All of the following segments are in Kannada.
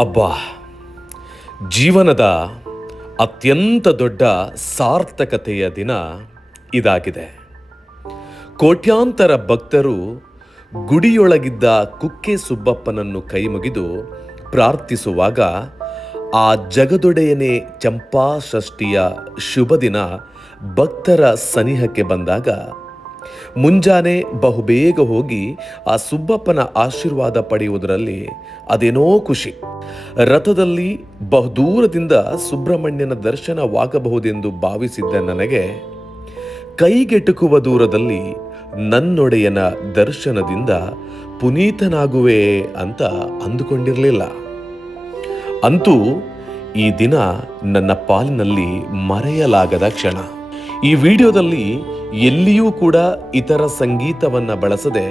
ಅಬ್ಬಾ, ಜೀವನದ ಅತ್ಯಂತ ದೊಡ್ಡ ಸಾರ್ಥಕತೆಯ ದಿನ ಇದಾಗಿದೆ. ಕೋಟ್ಯಾಂತರ ಭಕ್ತರು ಗುಡಿಯೊಳಗಿದ್ದ ಕುಕ್ಕೆ ಸುಬ್ಬಪ್ಪನನ್ನು ಕೈಮುಗಿದು ಪ್ರಾರ್ಥಿಸುವಾಗ ಆ ಜಗದೊಡೆಯನೇ ಚಂಪಾಷಷ್ಠಿಯ ಶುಭ ದಿನ ಭಕ್ತರ ಸನಿಹಕ್ಕೆ ಬಂದಾಗ ಮುಂಜಾನೆ ಬಹುಬೇಗ ಹೋಗಿ ಆ ಸುಬ್ಬಪ್ಪನ ಆಶೀರ್ವಾದ ಪಡೆಯುವುದರಲ್ಲಿ ಅದೇನೋ ಖುಷಿ. ರಥದಲ್ಲಿ ಬಹುದೂರದಿಂದ ಸುಬ್ರಹ್ಮಣ್ಯನ ದರ್ಶನವಾಗಬಹುದೆಂದು ಭಾವಿಸಿದ್ದ ನನಗೆ ಕೈಗೆಟುಕುವ ದೂರದಲ್ಲಿ ನನ್ನೊಡೆಯನ ದರ್ಶನದಿಂದ ಪುನೀತನಾಗುವೆ ಅಂತ ಅಂದುಕೊಂಡಿರಲಿಲ್ಲ. ಅಂತೂ ಈ ದಿನ ನನ್ನ ಪಾಲಿನಲ್ಲಿ ಮರೆಯಲಾಗದ ಕ್ಷಣ. ಈ ವಿಡಿಯೋದಲ್ಲಿ ಎಲ್ಲಿಯೂ ಕೂಡ ಇತರ ಸಂಗೀತವನ್ನು ಬಳಸದೆ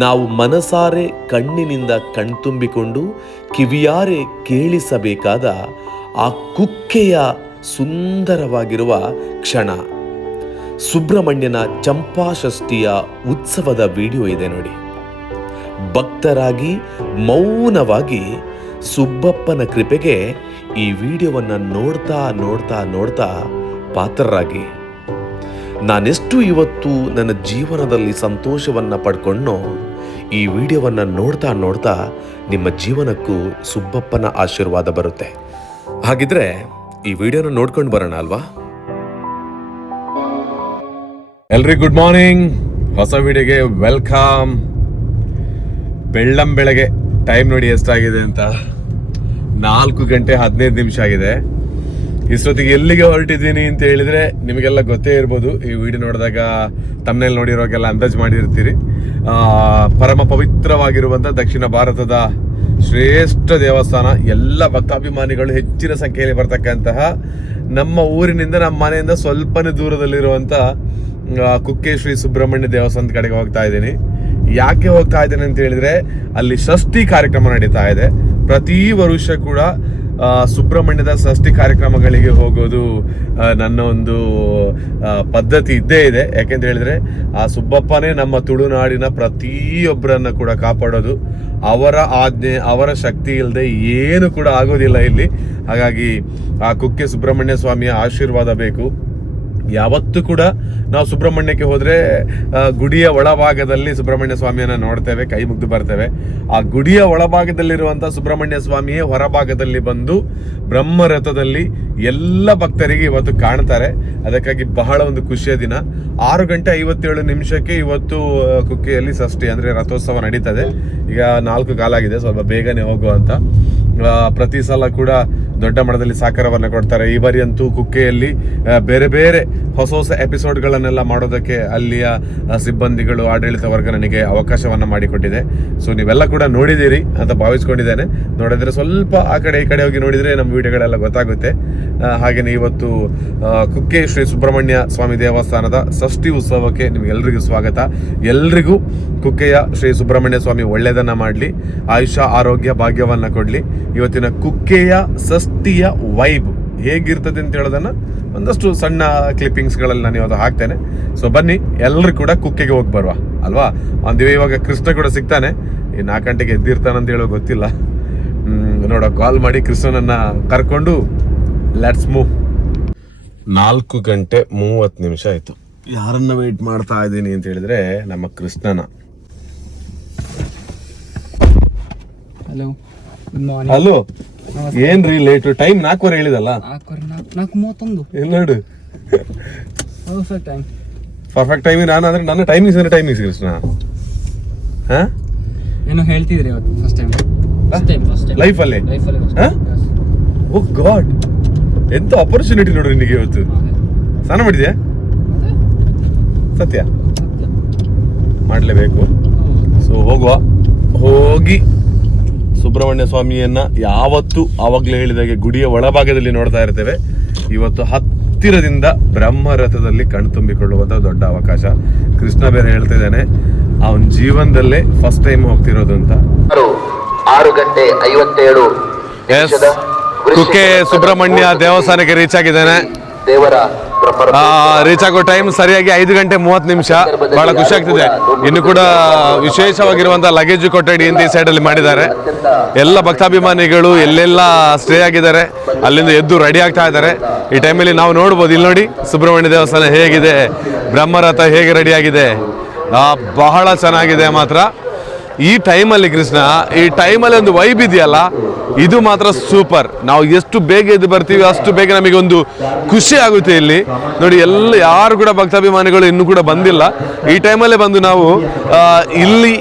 ನಾವು ಮನಸಾರೆ ಕಣ್ಣಿನಿಂದ ಕಣ್ತುಂಬಿಕೊಂಡು ಕಿವಿಯಾರೆ ಕೇಳಿಸಬೇಕಾದ ಆ ಕುಕ್ಕೆಯ ಸುಂದರವಾಗಿರುವ ಕ್ಷಣ, ಸುಬ್ರಹ್ಮಣ್ಯನ ಚಂಪಾಷಷ್ಠಿಯ ಉತ್ಸವದ ವಿಡಿಯೋ ಇದೆ ನೋಡಿ. ಭಕ್ತರಾಗಿ ಮೌನವಾಗಿ ಸುಬ್ಬಪ್ಪನ ಕೃಪೆಗೆ ಈ ವಿಡಿಯೋವನ್ನು ನೋಡ್ತಾ ನೋಡ್ತಾ ನೋಡ್ತಾ ಪಾತ್ರರಾಗಿ ನಾನೆಷ್ಟು ಇವತ್ತು ನನ್ನ ಜೀವನದಲ್ಲಿ ಸಂತೋಷವನ್ನು ಪಡ್ಕೊಂಡೋ, ಈ ವಿಡಿಯೋವನ್ನು ನೋಡ್ತಾ ನೋಡ್ತಾ ನಿಮ್ಮ ಜೀವನಕ್ಕೂ ಸುಬ್ಬಪ್ಪನ ಆಶೀರ್ವಾದ ಬರುತ್ತೆ. ಹಾಗಿದ್ರೆ ಈ ವಿಡಿಯೋನ ನೋಡ್ಕೊಂಡು ಬರೋಣ ಅಲ್ವಾ? ಎಲ್ರಿಗೂ ಗುಡ್ ಮಾರ್ನಿಂಗ್, ಹೊಸ ವಿಡಿಯೋಗೆ ವೆಲ್ಕಮ್. ಬೆಳ್ಳಂಬೆಳಗ್ಗೆ ಟೈಮ್ ನೋಡಿ ಎಷ್ಟಾಗಿದೆ ಅಂತ, 4:15 ಆಗಿದೆ. ಇಷ್ಟೊತ್ತಿಗೆ ಎಲ್ಲಿಗೆ ಹೊರಟಿದ್ದೀನಿ ಅಂತ ಹೇಳಿದ್ರೆ ನಿಮಗೆಲ್ಲ ಗೊತ್ತೇ ಇರ್ಬೋದು. ಈ ವಿಡಿಯೋ ನೋಡಿದಾಗ ತಮ್ಮನೇಲಿ ನೋಡಿರೋಗೆಲ್ಲ ಅಂದಾಜು ಮಾಡಿರ್ತೀರಿ. ಪರಮ ಪವಿತ್ರವಾಗಿರುವಂಥ ದಕ್ಷಿಣ ಭಾರತದ ಶ್ರೇಷ್ಠ ದೇವಸ್ಥಾನ, ಎಲ್ಲ ಭಕ್ತಾಭಿಮಾನಿಗಳು ಹೆಚ್ಚಿನ ಸಂಖ್ಯೆಯಲ್ಲಿ ಬರ್ತಕ್ಕಂತಹ ನಮ್ಮ ಊರಿನಿಂದ, ನಮ್ಮ ಮನೆಯಿಂದ ಸ್ವಲ್ಪನೇ ದೂರದಲ್ಲಿರುವಂಥ ಕುಕ್ಕೆ ಶ್ರೀ ಸುಬ್ರಹ್ಮಣ್ಯ ದೇವಸ್ಥಾನದ ಕಡೆಗೆ ಹೋಗ್ತಾ ಇದ್ದೀನಿ. ಯಾಕೆ ಹೋಗ್ತಾ ಇದ್ದೇನೆ ಅಂತ ಹೇಳಿದ್ರೆ, ಅಲ್ಲಿ ಷಷ್ಠಿ ಕಾರ್ಯಕ್ರಮ ನಡೀತಾ ಇದೆ. ಪ್ರತಿ ವರ್ಷ ಕೂಡ ಸುಬ್ರಹ್ಮಣ್ಯದ ಷಷ್ಠಿ ಕಾರ್ಯಕ್ರಮಗಳಿಗೆ ಹೋಗೋದು ನನ್ನ ಒಂದು ಪದ್ಧತಿ ಇದ್ದೇ ಇದೆ. ಯಾಕೆಂತ ಹೇಳಿದ್ರೆ ಆ ಸುಬ್ಬಪ್ಪನೇ ನಮ್ಮ ತುಳುನಾಡಿನ ಪ್ರತಿಯೊಬ್ಬರನ್ನ ಕೂಡ ಕಾಪಾಡೋದು. ಅವರ ಆಜ್ಞೆ, ಅವರ ಶಕ್ತಿ ಇಲ್ಲದೆ ಏನು ಕೂಡ ಆಗೋದಿಲ್ಲ ಇಲ್ಲಿ. ಹಾಗಾಗಿ ಆ ಕುಕ್ಕೆ ಸುಬ್ರಹ್ಮಣ್ಯ ಸ್ವಾಮಿಯ ಆಶೀರ್ವಾದ ಬೇಕು. ಯಾವತ್ತೂ ಕೂಡ ನಾವು ಸುಬ್ರಹ್ಮಣ್ಯಕ್ಕೆ ಹೋದರೆ ಗುಡಿಯ ಒಳಭಾಗದಲ್ಲಿ ಸುಬ್ರಹ್ಮಣ್ಯ ಸ್ವಾಮಿಯನ್ನು ನೋಡ್ತೇವೆ, ಕೈ ಮುಗ್ದು ಬರ್ತೇವೆ. ಆ ಗುಡಿಯ ಒಳಭಾಗದಲ್ಲಿರುವಂಥ ಸುಬ್ರಹ್ಮಣ್ಯ ಸ್ವಾಮಿಯೇ ಹೊರಭಾಗದಲ್ಲಿ ಬಂದು ಬ್ರಹ್ಮರಥದಲ್ಲಿ ಎಲ್ಲ ಭಕ್ತರಿಗೆ ಇವತ್ತು ಕಾಣ್ತಾರೆ. ಅದಕ್ಕಾಗಿ ಬಹಳ ಒಂದು ಖುಷಿಯ ದಿನ. 6:57 ಇವತ್ತು ಕುಕ್ಕೆಯಲ್ಲಿ ಷಷ್ಠಿ ಅಂದರೆ ರಥೋತ್ಸವ ನಡೀತದೆ. ಈಗ 4 ಕಾಲಾಗಿದೆ, ಸ್ವಲ್ಪ ಬೇಗನೆ ಹೋಗುವಂತ. ಪ್ರತಿ ಸಲ ಕೂಡ ದೊಡ್ಡ ಮಟ್ಟದಲ್ಲಿ ಸಹಕಾರವನ್ನು ಕೊಡ್ತಾರೆ. ಈ ಬಾರಿ ಅಂತೂ ಕುಕ್ಕೆಯಲ್ಲಿ ಬೇರೆ ಬೇರೆ ಹೊಸ ಹೊಸ ಎಪಿಸೋಡ್ಗಳನ್ನೆಲ್ಲ ಮಾಡೋದಕ್ಕೆ ಅಲ್ಲಿಯ ಸಿಬ್ಬಂದಿಗಳು, ಆಡಳಿತ ವರ್ಗ ನನಗೆ ಅವಕಾಶವನ್ನು ಮಾಡಿಕೊಟ್ಟಿದೆ. ಸೊ ನೀವೆಲ್ಲ ಕೂಡ ನೋಡಿದ್ದೀರಿ ಅಂತ ಭಾವಿಸ್ಕೊಂಡಿದ್ದೇನೆ. ನೋಡಿದ್ರೆ ಸ್ವಲ್ಪ ಆ ಕಡೆ ಈ ಕಡೆ ಹೋಗಿ ನೋಡಿದರೆ ನಮ್ಮ ವಿಡಿಯೋಗಳೆಲ್ಲ ಗೊತ್ತಾಗುತ್ತೆ. ಹಾಗೆಯೇ ಇವತ್ತು ಕುಕ್ಕೆ ಶ್ರೀ ಸುಬ್ರಹ್ಮಣ್ಯ ಸ್ವಾಮಿ ದೇವಸ್ಥಾನದ ಷಷ್ಠಿ ಉತ್ಸವಕ್ಕೆ ನಿಮ್ಗೆಲ್ರಿಗೂ ಸ್ವಾಗತ. ಎಲ್ರಿಗೂ ಕುಕ್ಕೆಯ ಶ್ರೀ ಸುಬ್ರಹ್ಮಣ್ಯ ಸ್ವಾಮಿ ಒಳ್ಳೆಯದನ್ನು ಮಾಡಲಿ, ಆಯುಷ್ಯ ಆರೋಗ್ಯ ಭಾಗ್ಯವನ್ನು ಕೊಡಲಿ. ಇವತ್ತಿನ ಕುಕ್ಕೆಯ ಷಷ್ಠಿಯ ವೈಬ್ ಹೇಗಿರ್ತದೆ ಅಂತ ಹೇಳೋದನ್ನು ಒಂದಷ್ಟು ಸಣ್ಣ ಕ್ಲಿಪ್ಪಿಂಗ್ಸ್ಗಳಲ್ಲಿ ನಾನು ಇವತ್ತು ಹಾಕ್ತೇನೆ. ಸೊ ಬನ್ನಿ, ಎಲ್ಲರೂ ಕೂಡ ಕುಕ್ಕೆಗೆ ಹೋಗಿ ಬರುವ ಅಲ್ವಾ? ಒಂದು ಇವಾಗ ಕೃಷ್ಣ ಕೂಡ ಸಿಗ್ತಾನೆ. ಈ 4 ಗಂಟೆಗೆ ಎದ್ದಿರ್ತಾನಂತ ಹೇಳೋ ಗೊತ್ತಿಲ್ಲ. ನೋಡೋ, ಕಾಲ್ ಮಾಡಿ ಕೃಷ್ಣನನ್ನ ಕರ್ಕೊಂಡು ಲೆಟ್ಸ್ ಮೂವ್. 4:30 ಆಯ್ತು. ಯಾರನ್ನ ವೇಟ್ ಮಾಡ್ತಾ ಇದ್ದೀನಿ ಅಂತ ಹೇಳಿದ್ರೆ ನಮ್ಮ ಕೃಷ್ಣನ. Hello, good morning. ಹಲೋ, ಏನ್ರಿ ಲೇಟ್? ಟೈಮ್ 4 ಹೇಳಿದಲ್ಲ. 4:31 ನೋಡು, ಪರ್ಫೆಕ್ಟ್ ಟೈಮಿಂಗ್. ನಾನು ಅಂದ್ರೆ ನನ್ನ ಟೈಮಿಂಗ್ಸ್ ಅಂದ್ರೆ ಟೈಮಿಂಗ್ಸ್ ಕೃಷ್ಣ. ಏನೋ ಹೇಳ್ತಿದ್ರಿ ಇವತ್ತು ಫಸ್ಟ್ ಟೈಮ್ ಲೈಫಲ್ಲಿ. ಓ ಗಾಡ್, ಎಂತ ಆಪರ್ಚುನಿಟಿ ನೋಡ್ರಿ ನಿನಗೆ ಇವತ್ತು. ಸ್ನಾನ ಮಾಡಿದ್ಯಾ? ಸತ್ಯ ಮಾಡಲೇಬೇಕು. ಸೊ ಹೋಗುವ, ಹೋಗಿ ಸುಬ್ರಹ್ಮಣ್ಯ ಸ್ವಾಮಿಯನ್ನ ಯಾವತ್ತು ಆವಾಗಲೇ ಹೇಳಿದಾಗೆ ಗುಡಿಯ ಒಳಭಾಗದಲ್ಲಿ ನೋಡ್ತಾ ಇರ್ತೇವೆ. ಇವತ್ತು ಹತ್ತಿರದಿಂದ ಬ್ರಹ್ಮರಥದಲ್ಲಿ ಕಣ್ತುಂಬಿಕೊಳ್ಳುವಂತ ದೊಡ್ಡ ಅವಕಾಶ. ಕೃಷ್ಣ ಬೇರೆ ಹೇಳ್ತಾ ಇದ್ದಾನೆ ಅವನ ಜೀವನದಲ್ಲೇ ಫಸ್ಟ್ ಟೈಮ್ ಹೋಗ್ತಿರೋದು ಅಂತ. 6:57 ಕುಕ್ಕೆ ಸುಬ್ರಹ್ಮಣ್ಯ ದೇವಸ್ಥಾನಕ್ಕೆ ರೀಚ್ ಆಗಿದ್ದೇನೆ. ದೇವರ ರೀಚ್ ಆಗೋ ಟೈಮ್ ಸರಿಯಾಗಿ 5:30 ಬಹಳ ಖುಷಿ ಆಗ್ತಿದೆ. ಇನ್ನು ಕೂಡ ವಿಶೇಷವಾಗಿರುವಂತಹ ಲಗೇಜ್ ಕೊಠಡಿ ಅಂತ ಈ ಸೈಡ್ ಅಲ್ಲಿ ಮಾಡಿದ್ದಾರೆ. ಎಲ್ಲ ಭಕ್ತಾಭಿಮಾನಿಗಳು ಎಲ್ಲೆಲ್ಲ ಸ್ಟೇ ಆಗಿದ್ದಾರೆ ಅಲ್ಲಿಂದ ಎದ್ದು ರೆಡಿ ಆಗ್ತಾ ಇದ್ದಾರೆ. ಈ ಟೈಮಲ್ಲಿ ನಾವು ನೋಡ್ಬೋದು, ಇಲ್ಲಿ ನೋಡಿ ಸುಬ್ರಹ್ಮಣ್ಯ ದೇವಸ್ಥಾನ ಹೇಗಿದೆ, ಬ್ರಹ್ಮರಥ ಹೇಗೆ ರೆಡಿ ಆಗಿದೆ, ಬಹಳ ಚೆನ್ನಾಗಿದೆ ಮಾತ್ರ. ಈ ಟೈಮಲ್ಲಿ ಕೃಷ್ಣ, ಈ ಟೈಮಲ್ಲಿ ಒಂದು ವೈಬ್ ಇದೆಯಲ್ಲ, ಇದು ಮಾತ್ರ ಸೂಪರ್. ನಾವು ಎಷ್ಟು ಬೇಗ ಎದ್ದು ಬರ್ತೀವಿ ಅಷ್ಟು ಬೇಗ ನಮಗೆ ಒಂದು ಖುಷಿ ಆಗುತ್ತೆ. ಇಲ್ಲಿ ನೋಡಿ, ಎಲ್ಲ ಯಾರು ಕೂಡ ಭಕ್ತಾಭಿಮಾನಿಗಳು ಇನ್ನೂ ಕೂಡ ಬಂದಿಲ್ಲ. ಈ ಟೈಮಲ್ಲೇ ಬಂದು ನಾವು ಇಲ್ಲಿ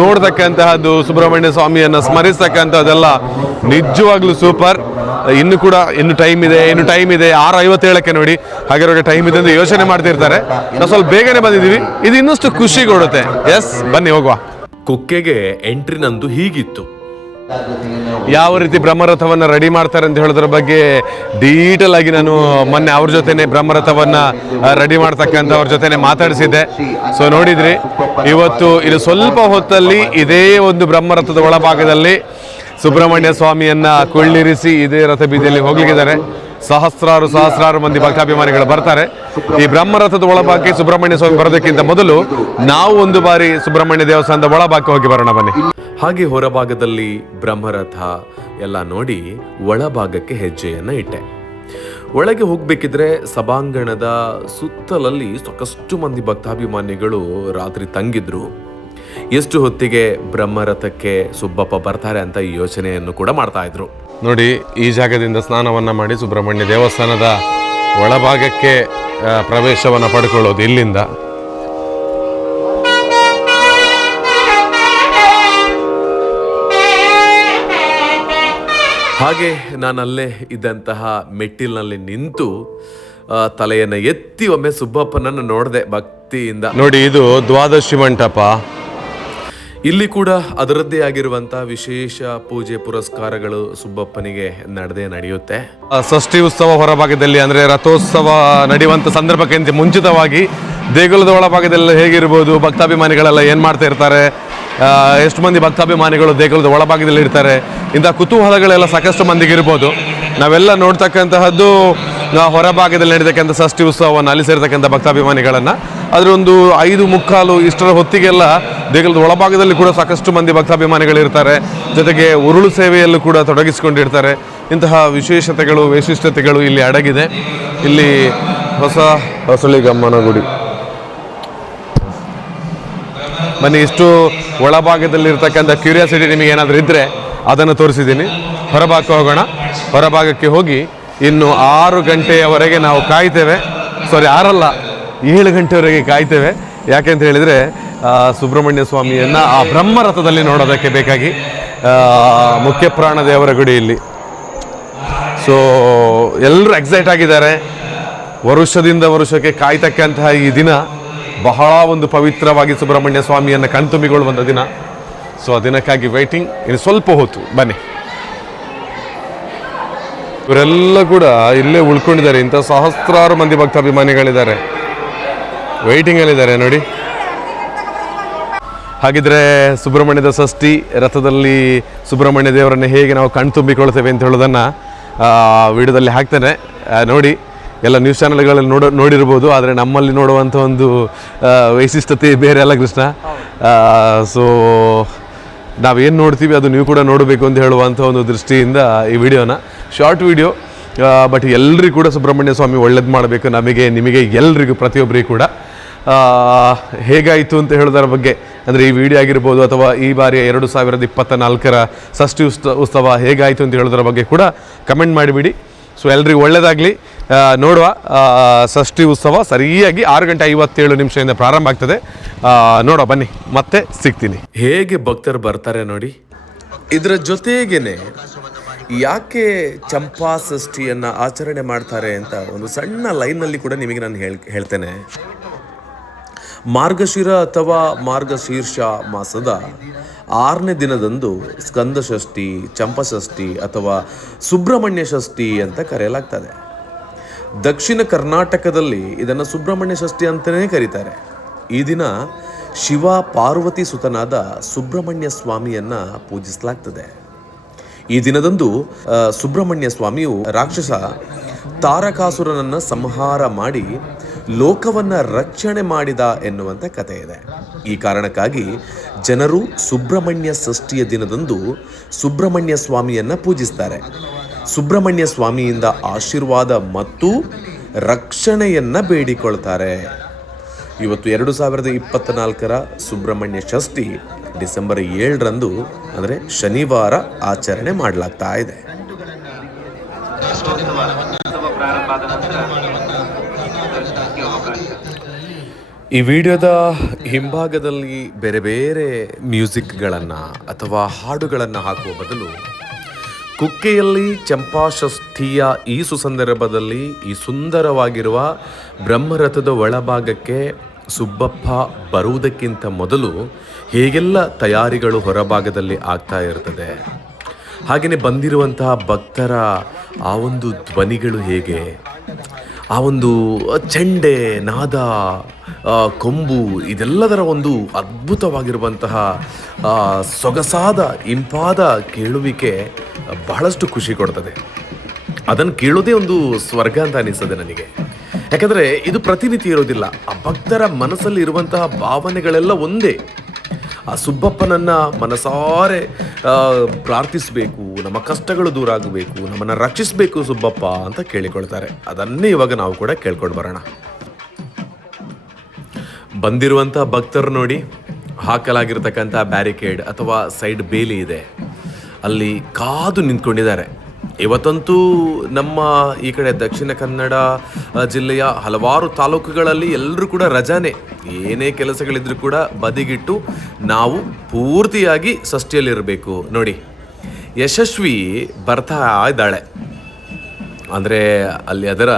ನೋಡ್ತಕ್ಕಂತಹದ್ದು, ಸುಬ್ರಹ್ಮಣ್ಯ ಸ್ವಾಮಿಯನ್ನು ಸ್ಮರಿಸ್ತಕ್ಕಂಥದ್ದೆಲ್ಲ ನಿಜವಾಗ್ಲೂ ಸೂಪರ್. ಇನ್ನು ಟೈಮ್ ಇದೆ 6:57 ನೋಡಿ. ಹಾಗಿರುವಾಗ ಟೈಮ್ ಇದೆ ಅಂತ ಯೋಚನೆ ಮಾಡ್ತಿರ್ತಾರೆ. ನಾವು ಸ್ವಲ್ಪ ಬೇಗನೆ ಬಂದಿದ್ದೀವಿ, ಇದು ಇನ್ನಷ್ಟು ಖುಷಿ ಕೊಡುತ್ತೆ. ಎಸ್, ಬನ್ನಿ ಹೋಗುವ. ಕುಕ್ಕೆಗೆ ಎಂಟ್ರಿ ನಂದು ಹೀಗಿತ್ತು. ಯಾವ ರೀತಿ ಬ್ರಹ್ಮರಥವನ್ನು ರೆಡಿ ಮಾಡ್ತಾರೆ ಅಂತ ಹೇಳೋದ್ರ ಬಗ್ಗೆ ಡೀಟೇಲ್ ಆಗಿ ನಾನು ಮೊನ್ನೆ ಅವ್ರ ಜೊತೆನೆ ಬ್ರಹ್ಮರಥವನ್ನು ರೆಡಿ ಮಾಡ್ತಕ್ಕಂಥವ್ರ ಜೊತೆನೆ ಮಾತಾಡಿಸಿದ್ದೆ. ಸೊ ನೋಡಿದ್ರಿ, ಇವತ್ತು ಇದು ಸ್ವಲ್ಪ ಹೊತ್ತಲ್ಲಿ ಇದೇ ಒಂದು ಬ್ರಹ್ಮರಥದ ಒಳಭಾಗದಲ್ಲಿ ಸುಬ್ರಹ್ಮಣ್ಯ ಸ್ವಾಮಿಯನ್ನ ಕೊಳ್ಳಿರಿಸಿ ಇದೇ ರಥ ಬೀದಿಯಲ್ಲಿ ಹೋಗ್ಲಿಕ್ಕಿದ್ದಾರೆ. ಸಹಸ್ರಾರು ಮಂದಿ ಭಕ್ತಾಭಿಮಾನಿಗಳು ಬರ್ತಾರೆ. ಈ ಬ್ರಹ್ಮರಥದ ಒಳಭಾಗಕ್ಕೆ ಸುಬ್ರಹ್ಮಣ್ಯ ಸ್ವಾಮಿ ಬರೋದಕ್ಕಿಂತ ಮೊದಲು ನಾವು ಒಂದು ಬಾರಿ ಸುಬ್ರಹ್ಮಣ್ಯ ದೇವಸ್ಥಾನದ ಒಳಭಾಗಕ್ಕೆ ಹೋಗಿ ಬರೋಣ ಬನ್ನಿ. ಹಾಗೆ ಹೊರಭಾಗದಲ್ಲಿ ಬ್ರಹ್ಮರಥ ಎಲ್ಲ ನೋಡಿ ಒಳಭಾಗಕ್ಕೆ ಹೆಜ್ಜೆಯನ್ನ ಇಟ್ಟೆ. ಒಳಗೆ ಹೋಗ್ಬೇಕಿದ್ರೆ ಸಭಾಂಗಣದ ಸುತ್ತಲಲ್ಲಿ ಸಾಕಷ್ಟು ಮಂದಿ ಭಕ್ತಾಭಿಮಾನಿಗಳು ರಾತ್ರಿ ತಂಗಿದ್ರು. ಎಷ್ಟು ಹೊತ್ತಿಗೆ ಬ್ರಹ್ಮರಥಕ್ಕೆ ಸುಬ್ಬಪ್ಪ ಬರ್ತಾರೆ ಅಂತ ಈ ಯೋಚನೆಯನ್ನು ಕೂಡ ಮಾಡ್ತಾ ಇದ್ರು. ನೋಡಿ, ಈ ಜಾಗದಿಂದ ಸ್ನಾನವನ್ನ ಮಾಡಿ ಸುಬ್ರಹ್ಮಣ್ಯ ದೇವಸ್ಥಾನದ ಒಳಭಾಗಕ್ಕೆ ಪ್ರವೇಶವನ್ನು ಪಡ್ಕೊಳ್ಳೋದು ಇಲ್ಲಿಂದ. ಹಾಗೆ ನಾನಲ್ಲೇ ಇದ್ದಂತಹ ಮೆಟ್ಟಿಲಿನಲ್ಲಿ ನಿಂತು ತಲೆಯನ್ನು ಎತ್ತಿ ಒಮ್ಮೆ ಸುಬ್ಬಪ್ಪನನ್ನು ನೋಡಿದೆ ಭಕ್ತಿಯಿಂದ. ನೋಡಿ, ಇದು ದ್ವಾದಶಿ ಮಂಟಪ. ಇಲ್ಲಿ ಕೂಡ ಅದರದ್ದೇ ಆಗಿರುವಂತಹ ವಿಶೇಷ ಪೂಜೆ ಪುರಸ್ಕಾರಗಳು ಸುಬ್ಬಪ್ಪನಿಗೆ ನಡೆಯುತ್ತೆ. ಷಷ್ಠಿ ಉತ್ಸವ ಹೊರಭಾಗದಲ್ಲಿ, ಅಂದ್ರೆ ರಥೋತ್ಸವ ನಡೆಯುವಂತ ಸಂದರ್ಭಕ್ಕಿಂತ ಮುಂಚಿತವಾಗಿ ದೇಗುಲದ ಒಳಭಾಗದಲ್ಲಿ ಹೇಗಿರ್ಬೋದು, ಭಕ್ತಾಭಿಮಾನಿಗಳೆಲ್ಲ ಏನ್ ಮಾಡ್ತಾ ಇರ್ತಾರೆ, ಎಷ್ಟು ಮಂದಿ ಭಕ್ತಾಭಿಮಾನಿಗಳು ದೇಗುಲದ ಒಳಭಾಗದಲ್ಲಿ ಇರ್ತಾರೆ, ಇಂಥ ಕುತೂಹಲಗಳೆಲ್ಲ ಸಾಕಷ್ಟು ಮಂದಿಗೆ ಇರ್ಬೋದು. ನಾವೆಲ್ಲ ನೋಡ್ತಕ್ಕಂತಹದ್ದು ಹೊರಭಾಗದಲ್ಲಿ ನಡೀತಕ್ಕಂಥ ಷಷ್ಠಿ ಉತ್ಸವವನ್ನು ಅಲ್ಲಿ ಸೇರ್ತಕ್ಕಂಥ ಭಕ್ತಾಭಿಮಾನಿಗಳನ್ನು. ಅದರ ಒಂದು 5:45 ಇಷ್ಟರ ಹೊತ್ತಿಗೆಲ್ಲ ದೇಗುಲದ ಒಳಭಾಗದಲ್ಲಿ ಕೂಡ ಸಾಕಷ್ಟು ಮಂದಿ ಭಕ್ತಾಭಿಮಾನಿಗಳು ಇರ್ತಾರೆ. ಜೊತೆಗೆ ಉರುಳು ಸೇವೆಯಲ್ಲೂ ಕೂಡ ತೊಡಗಿಸಿಕೊಂಡಿರ್ತಾರೆ. ಇಂತಹ ವಿಶೇಷತೆಗಳು, ವೈಶಿಷ್ಟ್ಯತೆಗಳು ಇಲ್ಲಿ ಅಡಗಿದೆ. ಇಲ್ಲಿ ಹೊಸಳಿಗಮ್ಮನ ಗುಡಿ. ಬನ್ನಿ, ಇಷ್ಟು ಒಳಭಾಗದಲ್ಲಿರ್ತಕ್ಕಂಥ ಕ್ಯೂರಿಯಾಸಿಟಿ ನಿಮಗೆ ಏನಾದರೂ ಇದ್ದರೆ ಅದನ್ನು ತೋರಿಸಿದ್ದೀನಿ. ಹೊರಭಾಗಕ್ಕೆ ಹೋಗೋಣ. ಹೊರಭಾಗಕ್ಕೆ ಹೋಗಿ ಇನ್ನು 6 ಗಂಟೆಯವರೆಗೆ ನಾವು ಕಾಯ್ತೇವೆ. 7 ಗಂಟೆವರೆಗೆ ಕಾಯ್ತೇವೆ. ಯಾಕೆಂತ ಹೇಳಿದರೆ ಸುಬ್ರಹ್ಮಣ್ಯ ಸ್ವಾಮಿಯನ್ನು ಆ ಬ್ರಹ್ಮರಥದಲ್ಲಿ ನೋಡೋದಕ್ಕೆ ಬೇಕಾಗಿ. ಮುಖ್ಯ ಪ್ರಾಣ ದೇವರ ಗುಡಿ ಇಲ್ಲಿ. ಸೊ ಎಲ್ಲರೂ ಎಕ್ಸೈಟ್ ಆಗಿದ್ದಾರೆ. ವರುಷದಿಂದ ವರುಷಕ್ಕೆ ಕಾಯ್ತಕ್ಕಂತಹ ಈ ದಿನ ಬಹಳ ಒಂದು ಪವಿತ್ರವಾಗಿ ಸುಬ್ರಹ್ಮಣ್ಯ ಸ್ವಾಮಿಯನ್ನು ಕಣ್ತುಂಬಿಕೊಳ್ಳುವಂಥ ದಿನ. ಸೊ ಆ ದಿನಕ್ಕಾಗಿ ವೆಯ್ಟಿಂಗ್. ಇನ್ನು ಸ್ವಲ್ಪ ಹೊತ್ತು ಬನ್ನಿ. ಇವರೆಲ್ಲ ಕೂಡ ಇಲ್ಲೇ ಉಳ್ಕೊಂಡಿದ್ದಾರೆ. ಇಂಥ ಸಹಸ್ರಾರು ಮಂದಿ ಭಕ್ತಾಭಿಮಾನಿಗಳಿದ್ದಾರೆ, ವೆಯ್ಟಿಂಗಲ್ಲಿದ್ದಾರೆ ನೋಡಿ. ಹಾಗಿದ್ರೆ ಸುಬ್ರಹ್ಮಣ್ಯದ ಷಷ್ಠಿ ರಥದಲ್ಲಿ ಸುಬ್ರಹ್ಮಣ್ಯ ದೇವರನ್ನು ಹೇಗೆ ನಾವು ಕಣ್ತುಂಬಿಕೊಳ್ತೇವೆ ಅಂತ ಹೇಳೋದನ್ನು ವಿಡಿಯೋದಲ್ಲಿ ಹಾಕ್ತೇನೆ ನೋಡಿ. ಎಲ್ಲ ನ್ಯೂಸ್ ಚಾನೆಲ್ಗಳಲ್ಲಿ ನೋಡಿರ್ಬೋದು, ಆದರೆ ನಮ್ಮಲ್ಲಿ ನೋಡುವಂಥ ಒಂದು ವೈಶಿಷ್ಟ್ಯತೆ ಬೇರೆ ಅಲ್ಲ ಕೃಷ್ಣ. ಸೊ ನಾವೇನು ನೋಡ್ತೀವಿ ಅದು ನೀವು ಕೂಡ ನೋಡಬೇಕು ಅಂತ ಹೇಳುವಂಥ ಒಂದು ದೃಷ್ಟಿಯಿಂದ ಈ ವಿಡಿಯೋನ, ಶಾರ್ಟ್ ವಿಡಿಯೋ, ಬಟ್ ಎಲ್ರಿಗೂ ಕೂಡ ಸುಬ್ರಹ್ಮಣ್ಯ ಸ್ವಾಮಿ ಒಳ್ಳೇದು ಮಾಡಬೇಕು, ನಮಗೆ ನಿಮಗೆ ಎಲ್ರಿಗೂ ಪ್ರತಿಯೊಬ್ಬರಿಗೂ ಕೂಡ. ಹೇಗಾಯಿತು ಅಂತ ಹೇಳೋದರ ಬಗ್ಗೆ, ಅಂದರೆ ಈ ವಿಡಿಯೋ ಆಗಿರ್ಬೋದು ಅಥವಾ ಈ ಬಾರಿಯ 2024ರ ಷಷ್ಠಿ ಉತ್ಸವ ಹೇಗಾಯಿತು ಅಂತ ಹೇಳೋದರ ಬಗ್ಗೆ ಕೂಡ ಕಮೆಂಟ್ ಮಾಡಿಬಿಡಿ. ಸೊ ಎಲ್ರಿಗೂ ಒಳ್ಳೆಯದಾಗಲಿ. ನೋಡುವ, ಷಷ್ಠಿ ಉತ್ಸವ ಸರಿಯಾಗಿ 6:57 ಪ್ರಾರಂಭ ಆಗ್ತದೆ. ನೋಡುವ, ಬನ್ನಿ, ಮತ್ತೆ ಸಿಗ್ತೀನಿ. ಹೇಗೆ ಭಕ್ತರು ಬರ್ತಾರೆ ನೋಡಿ. ಇದರ ಜೊತೆಗೇನೆ ಯಾಕೆ ಚಂಪಾ ಷಷ್ಠಿಯನ್ನು ಆಚರಣೆ ಮಾಡ್ತಾರೆ ಅಂತ ಒಂದು ಸಣ್ಣ ಲೈನ್ನಲ್ಲಿ ಕೂಡ ನಿಮಗೆ ನಾನು ಹೇಳ್ತೇನೆ. ಮಾರ್ಗಶಿರ ಅಥವಾ ಮಾರ್ಗಶೀರ್ಷ ಮಾಸದ 6ನೇ ದಿನದಂದು ಸ್ಕಂದ ಷಷ್ಠಿ, ಚಂಪಷಷ್ಠಿ ಅಥವಾ ಸುಬ್ರಹ್ಮಣ್ಯ ಷಷ್ಠಿ ಅಂತ ಕರೆಯಲಾಗ್ತದೆ. ದಕ್ಷಿಣ ಕರ್ನಾಟಕದಲ್ಲಿ ಇದನ್ನು ಸುಬ್ರಹ್ಮಣ್ಯ ಷಷ್ಠಿ ಅಂತಲೇ ಕರೀತಾರೆ. ಈ ದಿನ ಶಿವ ಪಾರ್ವತಿ ಸುತನಾದ ಸುಬ್ರಹ್ಮಣ್ಯ ಸ್ವಾಮಿಯನ್ನ ಪೂಜಿಸಲಾಗ್ತದೆ. ಈ ದಿನದಂದು ಸುಬ್ರಹ್ಮಣ್ಯ ಸ್ವಾಮಿಯು ರಾಕ್ಷಸ ತಾರಕಾಸುರನನ್ನು ಸಂಹಾರ ಮಾಡಿ ಲೋಕವನ್ನು ರಕ್ಷಣೆ ಮಾಡಿದ ಎನ್ನುವಂಥ ಕಥೆ ಇದೆ. ಈ ಕಾರಣಕ್ಕಾಗಿ ಜನರು ಸುಬ್ರಹ್ಮಣ್ಯ ಷಷ್ಠಿಯ ದಿನದಂದು ಸುಬ್ರಹ್ಮಣ್ಯ ಸ್ವಾಮಿಯನ್ನು ಪೂಜಿಸ್ತಾರೆ. ಸುಬ್ರಹ್ಮಣ್ಯ ಸ್ವಾಮಿಯಿಂದ ಆಶೀರ್ವಾದ ಮತ್ತು ರಕ್ಷಣೆಯನ್ನು ಬೇಡಿಕೊಳ್ತಾರೆ. ಇವತ್ತು 2024 ಸುಬ್ರಹ್ಮಣ್ಯ ಷಷ್ಠಿ ಡಿಸೆಂಬರ್ 7ರಂದು ಅಂದರೆ ಶನಿವಾರ ಆಚರಣೆ ಮಾಡಲಾಗ್ತಾ ಇದೆ. ಈ ವಿಡಿಯೋದ ಹಿಂಭಾಗದಲ್ಲಿ ಬೇರೆ ಬೇರೆ ಮ್ಯೂಸಿಕ್ಗಳನ್ನು ಅಥವಾ ಹಾಡುಗಳನ್ನು ಹಾಕುವ ಬದಲು ಕುಕ್ಕೆಯಲ್ಲಿ ಚಂಪಾಷಷ್ಠಿಯ ಈ ಸುಸಂದರ್ಭದಲ್ಲಿ ಈ ಸುಂದರವಾಗಿರುವ ಬ್ರಹ್ಮರಥದ ಒಳಭಾಗಕ್ಕೆ ಸುಬ್ಬಪ್ಪ ಬರುವುದಕ್ಕಿಂತ ಮೊದಲು ಹೇಗೆಲ್ಲ ತಯಾರಿಗಳು ಹೊರಭಾಗದಲ್ಲಿ ಆಗ್ತಾ ಇರ್ತದೆ, ಹಾಗೆಯೇ ಬಂದಿರುವಂತಹ ಭಕ್ತರ ಆ ಒಂದು ಧ್ವನಿಗಳು ಹೇಗೆ, ಆ ಒಂದು ಚೆಂಡೆ ನಾದ, ಕೊಂಬು, ಇದೆಲ್ಲದರ ಒಂದು ಅದ್ಭುತವಾಗಿರುವಂತಹ ಸೊಗಸಾದ ಇಂಪಾದ ಕೇಳುವಿಕೆ ಬಹಳಷ್ಟು ಖುಷಿ ಕೊಡ್ತದೆ. ಅದನ್ನು ಕೇಳೋದೇ ಒಂದು ಸ್ವರ್ಗ ಅಂತ ಅನಿಸ್ತದೆ ನನಗೆ. ಯಾಕಂದರೆ ಇದು ಪ್ರತಿನಿತ್ಯ ಇರೋದಿಲ್ಲ. ಆ ಭಕ್ತರ ಮನಸ್ಸಲ್ಲಿ ಇರುವಂತಹ ಭಾವನೆಗಳೆಲ್ಲ ಒಂದೇ. ಆ ಸುಬ್ಬಪ್ಪನನ್ನು ಮನಸಾರೆ ಪ್ರಾರ್ಥಿಸಬೇಕು, ನಮ್ಮ ಕಷ್ಟಗಳು ದೂರ ಆಗಬೇಕು, ನಮ್ಮನ್ನು ರಕ್ಷಿಸಬೇಕು ಸುಬ್ಬಪ್ಪ ಅಂತ ಕೇಳಿಕೊಳ್ತಾರೆ. ಅದನ್ನೇ ಇವಾಗ ನಾವು ಕೂಡ ಕೇಳ್ಕೊಂಡು ಬರೋಣ. ಬಂದಿರುವಂಥ ಭಕ್ತರು ನೋಡಿ, ಹಾಕಲಾಗಿರ್ತಕ್ಕಂಥ ಬ್ಯಾರಿಕೇಡ್ ಅಥವಾ ಸೈಡ್ ಬೇಲಿ ಇದೆ, ಅಲ್ಲಿ ಕಾದು ನಿಂತ್ಕೊಂಡಿದ್ದಾರೆ. ಇವತ್ತಂತೂ ನಮ್ಮ ಈ ಕಡೆ ದಕ್ಷಿಣ ಕನ್ನಡ ಜಿಲ್ಲೆಯ ಹಲವಾರು ತಾಲೂಕುಗಳಲ್ಲಿ ಎಲ್ಲರೂ ಕೂಡ ರಜಾನೆ. ಏನೇ ಕೆಲಸಗಳಿದ್ರೂ ಕೂಡ ಬದಿಗಿಟ್ಟು ನಾವು ಪೂರ್ತಿಯಾಗಿ ಷಷ್ಠಿಯಲ್ಲಿರಬೇಕು. ನೋಡಿ, ಯಶಸ್ವಿ ಬರ್ತಾ ಇದ್ದಾಳೆ. ಅಂದರೆ ಅಲ್ಲಿ ಅದರ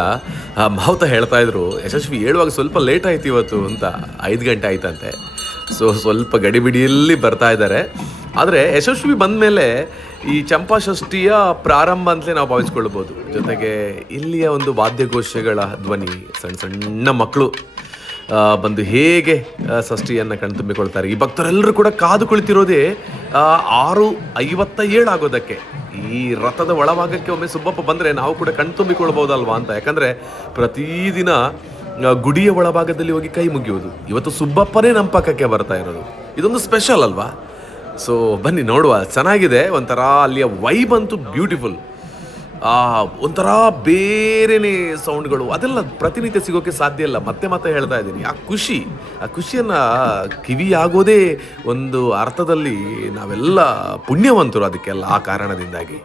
ಮಾವುತ ಹೇಳ್ತಾ ಇದ್ರು, ಯಶಸ್ವಿ ಹೇಳುವಾಗ ಸ್ವಲ್ಪ ಲೇಟ್ ಆಯ್ತು ಇವತ್ತು ಅಂತ. 5 ಗಂಟೆ ಆಯ್ತಂತೆ. ಸೊ ಸ್ವಲ್ಪ ಗಡಿಬಿಡಿಯಲ್ಲಿ ಬರ್ತಾ ಇದ್ದಾರೆ. ಆದರೆ ಯಶಸ್ವಿ ಬಂದ ಮೇಲೆ ಈ ಚಂಪಾಷಷ್ಠಿಯ ಪ್ರಾರಂಭ ಅಂತಲೇ ನಾವು ಭಾವಿಸ್ಕೊಳ್ಬೋದು. ಜೊತೆಗೆ ಇಲ್ಲಿಯ ಒಂದು ವಾದ್ಯಘೋಷಗಳ ಧ್ವನಿ, ಸಣ್ಣ ಸಣ್ಣ ಮಕ್ಕಳು ಬಂದು ಹೇಗೆ ಷಷ್ಠಿಯನ್ನು ಕಣ್ತುಂಬಿಕೊಳ್ತಾರೆ. ಈ ಭಕ್ತರೆಲ್ಲರೂ ಕೂಡ ಕಾದು ಕುಳಿತಿರೋದೇ 6:57 ಆಗೋದಕ್ಕೆ. ಈ ರಥದ ಒಳಭಾಗಕ್ಕೆ ಒಮ್ಮೆ ಸುಬ್ಬಪ್ಪ ಬಂದರೆ ನಾವು ಕೂಡ ಕಣ್ತುಂಬಿಕೊಳ್ಬೋದಲ್ವಾ ಅಂತ. ಯಾಕಂದರೆ ಪ್ರತಿದಿನ ಗುಡಿಯ ಒಳಭಾಗದಲ್ಲಿ ಹೋಗಿ ಕೈ ಮುಗಿಯೋದು. ಇವತ್ತು ಸುಬ್ಬಪ್ಪನೇ ನಮ್ಮ ಪಕ್ಕಕ್ಕೆ ಬರ್ತಾ ಇರೋದು. ಇದೊಂದು ಸ್ಪೆಷಲ್ ಅಲ್ವಾ? ಸೊ ಬನ್ನಿ ನೋಡುವ. ಚೆನ್ನಾಗಿದೆ. ಒಂಥರ ಅಲ್ಲಿಯ ವೈಬ್ ಅಂತೂ ಬ್ಯೂಟಿಫುಲ್. ಒಂಥರ ಬೇರೆನೇ ಸೌಂಡ್ಗಳು, ಅದೆಲ್ಲ ಪ್ರತಿನಿತ್ಯ ಸಿಗೋಕ್ಕೆ ಸಾಧ್ಯ ಇಲ್ಲ. ಮತ್ತೆ ಹೇಳ್ತಾ ಇದ್ದೀನಿ, ಆ ಖುಷಿಯನ್ನು ಕಿವಿಯಾಗೋದೇ ಒಂದು ಅರ್ಥದಲ್ಲಿ ನಾವೆಲ್ಲ ಪುಣ್ಯವಂತರು ಅದಕ್ಕೆಲ್ಲ. ಆ ಕಾರಣದಿಂದಾಗಿ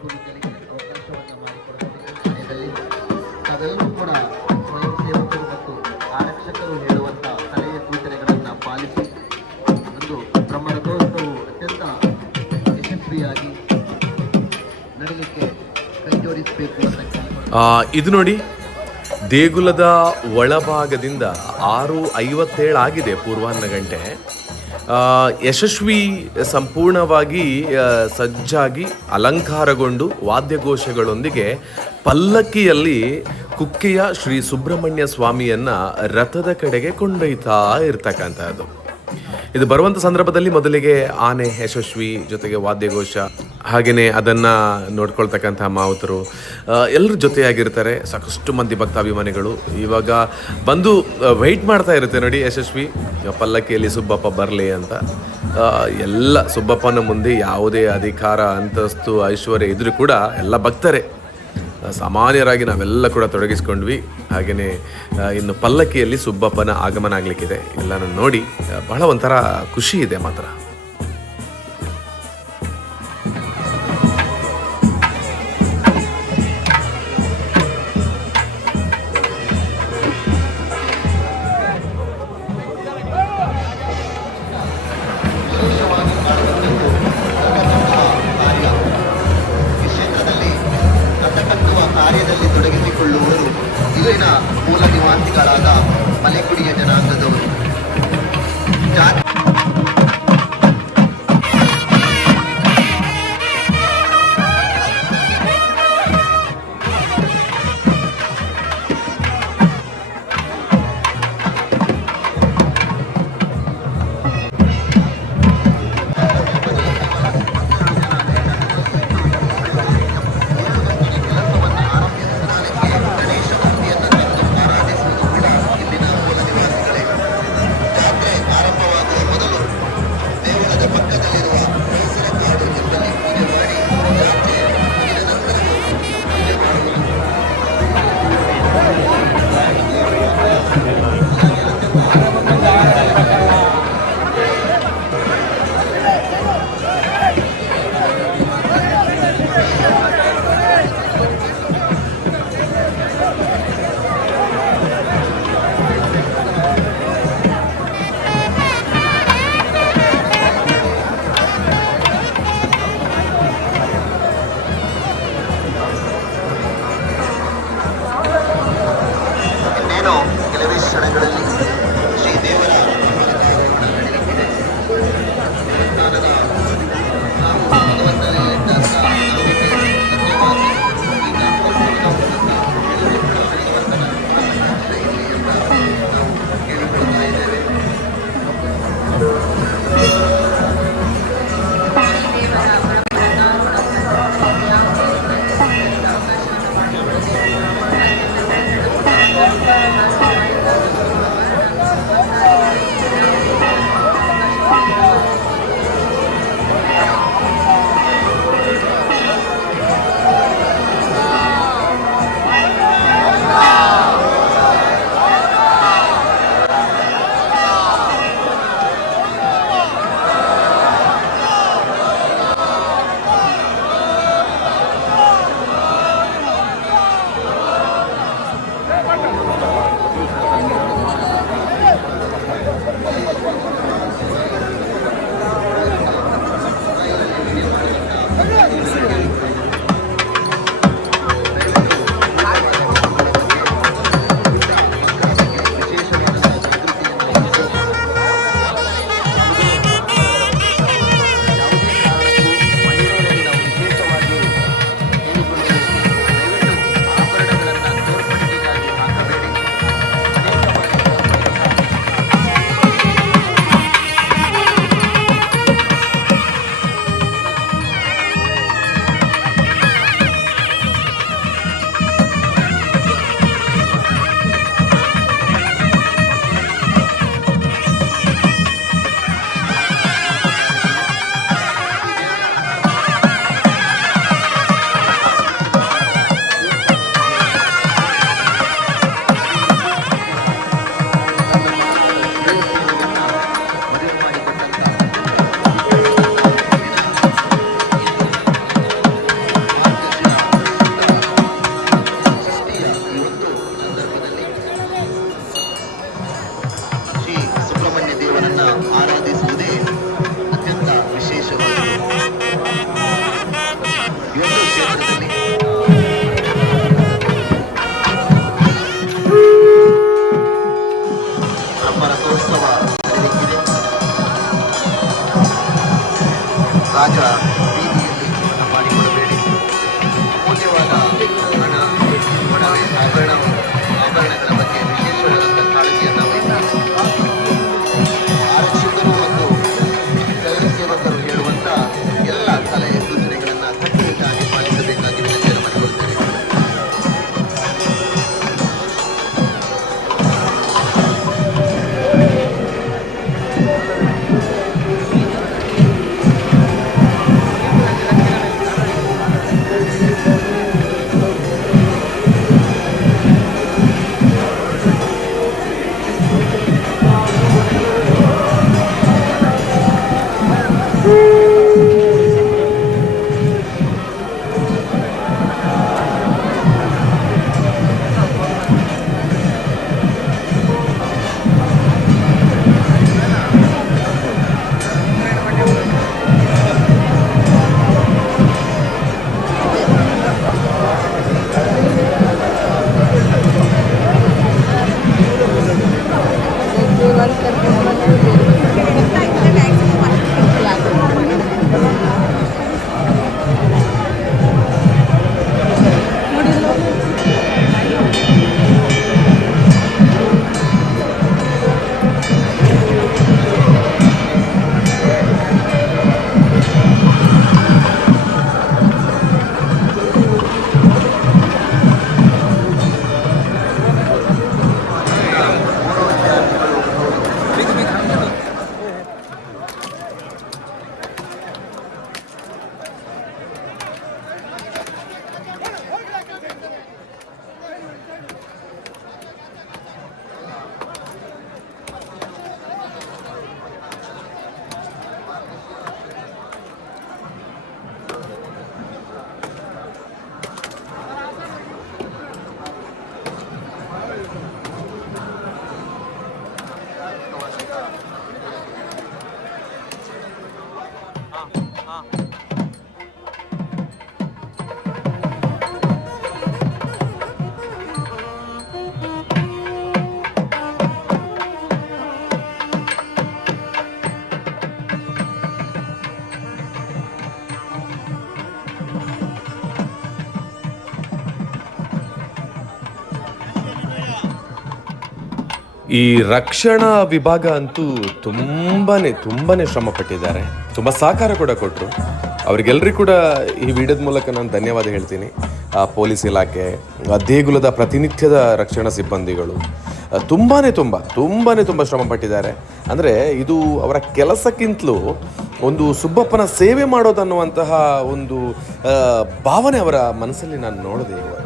ಇದು ನೋಡಿ, ದೇಗುಲದ ಒಳಭಾಗದಿಂದ 6:57 ಆಗಿದೆ, ಪೂರ್ವಾಹ್ನ ಗಂಟೆ. ಯಶಸ್ವಿ ಸಂಪೂರ್ಣವಾಗಿ ಸಜ್ಜಾಗಿ ಅಲಂಕಾರಗೊಂಡು ವಾದ್ಯಘೋಷಗಳೊಂದಿಗೆ ಪಲ್ಲಕ್ಕಿಯಲ್ಲಿ ಕುಕ್ಕೆಯ ಶ್ರೀ ಸುಬ್ರಹ್ಮಣ್ಯ ಸ್ವಾಮಿಯನ್ನು ರಥದ ಕಡೆಗೆ ಕೊಂಡೊಯ್ತಾ ಇರ್ತಕ್ಕಂಥದ್ದು. ಇದು ಬರುವಂಥ ಸಂದರ್ಭದಲ್ಲಿ ಮೊದಲಿಗೆ ಆನೆ, ಯಶಸ್ವಿ, ಜೊತೆಗೆ ವಾದ್ಯಘೋಷ, ಹಾಗೆಯೇ ಅದನ್ನು ನೋಡ್ಕೊಳ್ತಕ್ಕಂಥ ಮಾವುತರು ಎಲ್ಲರ ಜೊತೆಯಾಗಿರ್ತಾರೆ. ಸಾಕಷ್ಟು ಮಂದಿ ಭಕ್ತಾಭಿಮಾನಿಗಳು ಇವಾಗ ಬಂದು ವೆಯ್ಟ್ ಮಾಡ್ತಾ ಇರುತ್ತೆ ನೋಡಿ. ಯಶಸ್ವಿ ಪಲ್ಲಕ್ಕಿಯಲ್ಲಿ ಸುಬ್ಬಪ್ಪ ಬರಲಿ ಅಂತ. ಎಲ್ಲ ಸುಬ್ಬಪ್ಪನ ಮುಂದೆ ಯಾವುದೇ ಅಧಿಕಾರ, ಅಂತಸ್ತು, ಐಶ್ವರ್ಯ ಇದ್ರೂ ಕೂಡ ಎಲ್ಲ ಭಕ್ತರೇ. ಸಾಮಾನ್ಯರಾಗಿ ನಾವೆಲ್ಲ ಕೂಡ ತೊಡಗಿಸ್ಕೊಂಡ್ವಿ. ಹಾಗೆಯೇ ಇನ್ನು ಪಲ್ಲಕ್ಕಿಯಲ್ಲಿ ಸುಬ್ಬಪ್ಪನ ಆಗಮನ ಆಗಲಿಕ್ಕಿದೆ. ಎಲ್ಲನೂ ನೋಡಿ ಬಹಳ ಒಂಥರ ಖುಷಿ ಇದೆ ಮಾತ್ರ. ಕಾರ್ಯದಲ್ಲಿ ತೊಡಗಿಸಿಕೊಳ್ಳುವವರು ಇಲ್ಲಿನ ಮೂಲ ನಿವಾಸಿಗಳಾದ ಮಲೆಕುಡಿಯ ಜನಾಂಗದವರು. ಗಣೇಶ ಈ ರಕ್ಷಣಾ ವಿಭಾಗ ಅಂತೂ ತುಂಬಾನೇ ಶ್ರಮ ಪಟ್ಟಿದ್ದಾರೆ, ತುಂಬ ಸಹಕಾರ ಕೂಡ ಕೊಟ್ಟರು. ಅವರಿಗೆಲ್ಲರಿಗೂ ಕೂಡ ಈ ವಿಡಿಯೋದ ಮೂಲಕ ನಾನು ಧನ್ಯವಾದ ಹೇಳ್ತೀನಿ. ಪೊಲೀಸ್ ಇಲಾಖೆ, ದೇಗುಲದ ಪ್ರತಿನಿತ್ಯದ ರಕ್ಷಣಾ ಸಿಬ್ಬಂದಿಗಳು ತುಂಬಾ ಶ್ರಮ ಪಟ್ಟಿದ್ದಾರೆ. ಅಂದರೆ ಇದು ಅವರ ಕೆಲಸಕ್ಕಿಂತಲೂ ಒಂದು ಸುಬ್ಬಪ್ಪನ ಸೇವೆ ಮಾಡೋದನ್ನುವಂತಹ ಒಂದು ಭಾವನೆ ಅವರ ಮನಸ್ಸಲ್ಲಿ ನಾನು ನೋಡಿದೆ ಇವತ್ತು.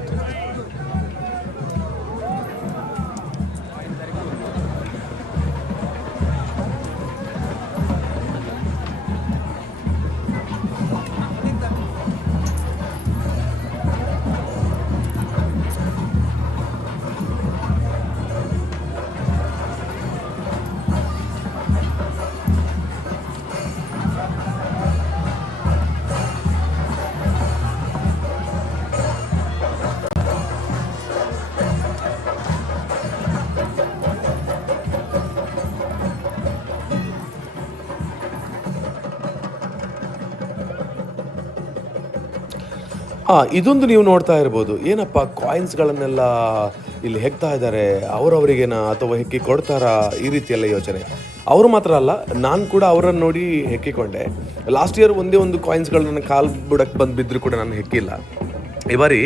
ಇದೊಂದು ನೀವು ನೋಡ್ತಾ ಇರ್ಬೋದು, ಏನಪ್ಪ ಕಾಯಿನ್ಸ್ಗಳನ್ನೆಲ್ಲ ಇಲ್ಲಿ ಹೆಕ್ತಾ ಇದ್ದಾರೆ, ಅವರವರಿಗೇನ ಅಥವಾ ಹೆಕ್ಕಿ ಕೊಡ್ತಾರಾ, ಈ ರೀತಿಯೆಲ್ಲ ಯೋಚನೆ. ಅವರು ಮಾತ್ರ ಅಲ್ಲ, ನಾನು ಕೂಡ ಅವರನ್ನು ನೋಡಿ ಹೆಕ್ಕಿಕೊಂಡೆ. ಲಾಸ್ಟ್ ಇಯರ್ ಒಂದೇ ಒಂದು ಕಾಯಿನ್ಸ್ಗಳನ್ನ ಕಾಲು ಬುಡಕ್ಕೆ ಬಂದು ಬಿದ್ದರೂ ಕೂಡ ನಾನು ಹೆಕ್ಕಿಲ್ಲ. ಈ ಬಾರಿ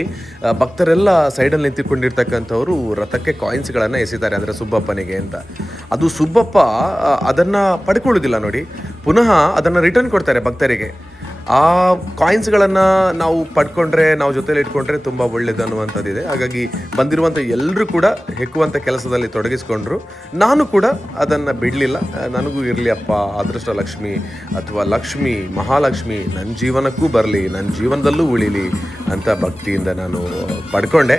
ಭಕ್ತರೆಲ್ಲ ಸೈಡಲ್ಲಿ ನಿಂತುಕೊಂಡಿರ್ತಕ್ಕಂಥವ್ರು ರಥಕ್ಕೆ ಕಾಯಿನ್ಸ್ಗಳನ್ನು ಎಸಿತಾರೆ, ಅಂದರೆ ಸುಬ್ಬಪ್ಪನಿಗೆ ಅಂತ. ಅದು ಸುಬ್ಬಪ್ಪ ಅದನ್ನು ಪಡ್ಕೊಳ್ಳೋದಿಲ್ಲ ನೋಡಿ, ಪುನಃ ಅದನ್ನು ರಿಟರ್ನ್ ಕೊಡ್ತಾರೆ ಭಕ್ತರಿಗೆ. ಆ ಕಾಯಿನ್ಸ್ಗಳನ್ನು ನಾವು ಪಡ್ಕೊಂಡ್ರೆ, ನಾವು ಜೊತೆಲಿ ಇಟ್ಕೊಂಡ್ರೆ ತುಂಬ ಒಳ್ಳೇದು ಅನ್ನುವಂಥದ್ದಿದೆ. ಹಾಗಾಗಿ ಬಂದಿರುವಂಥ ಎಲ್ಲರೂ ಕೂಡ ಹೆಕ್ಕುವಂಥ ಕೆಲಸದಲ್ಲಿ ತೊಡಗಿಸ್ಕೊಂಡ್ರು. ನಾನು ಕೂಡ ಅದನ್ನು ಬಿಡಲಿಲ್ಲ. ನನಗೂ ಇರಲಿ ಅಪ್ಪ ಅದೃಷ್ಟ ಲಕ್ಷ್ಮಿ ಅಥವಾ ಲಕ್ಷ್ಮಿ ಮಹಾಲಕ್ಷ್ಮಿ ನನ್ನ ಜೀವನಕ್ಕೂ ಬರಲಿ, ನನ್ನ ಜೀವನದಲ್ಲೂ ಉಳಿಲಿ ಅಂತ ಭಕ್ತಿಯಿಂದ ನಾನು ಪಡ್ಕೊಂಡೆ.